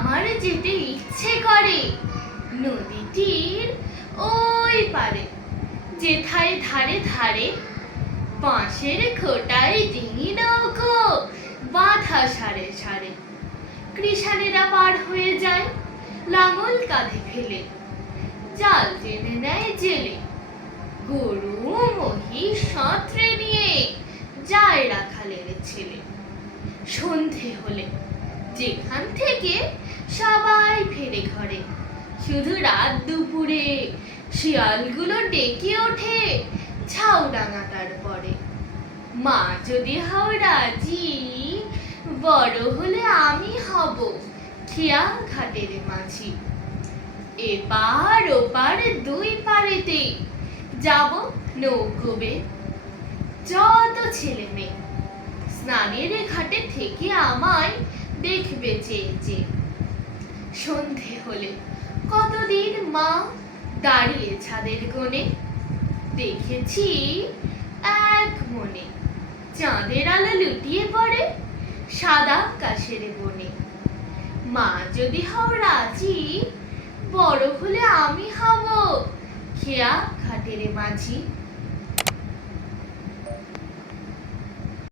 আমার যেতে ইচ্ছে করে, নদীটির ওই পারে। যেথায় ধারে ধারে বাঁশের খোটায় ডিঙি নৌকো বাঁধা সারে সারে। কৃষানেরা পার হয়ে যায়, লাঙল কাঁধে ফেলে, জাল টেনে নেয় জেলে। গরু, মহিষ, সাঁতরে নিয়ে যায় রাখালের ছেলে। সন্ধে হলে যেখান থেকে সবাই ফেরে ঘরে। শুধু রাত দুপুরে শিয়ালগুলো ডেকে ওঠে ছাউডাঙা তারপরে। মা যদি হও রাজি, বড় হলে আমি হব খেয়া ঘাটের মাঝি। এপার ওপার দুই পারেতে যাব নৌকোবে যত ছেলে মেয়ে, স্নানের ঘাটে থেকে আমায় দেখবে চেয়ে চেয়ে সন্ধে হলে। কতদিন মা দাঁড়িয়ে ছাদের কোণে? দেখেছি এক মনে চাঁদের আলো লুটিয়ে পড়ে সাদা কাশের বনে। মা যদি হও রাজি, বড় হলে আমি হব খেয়া ঘাটের মাঝি।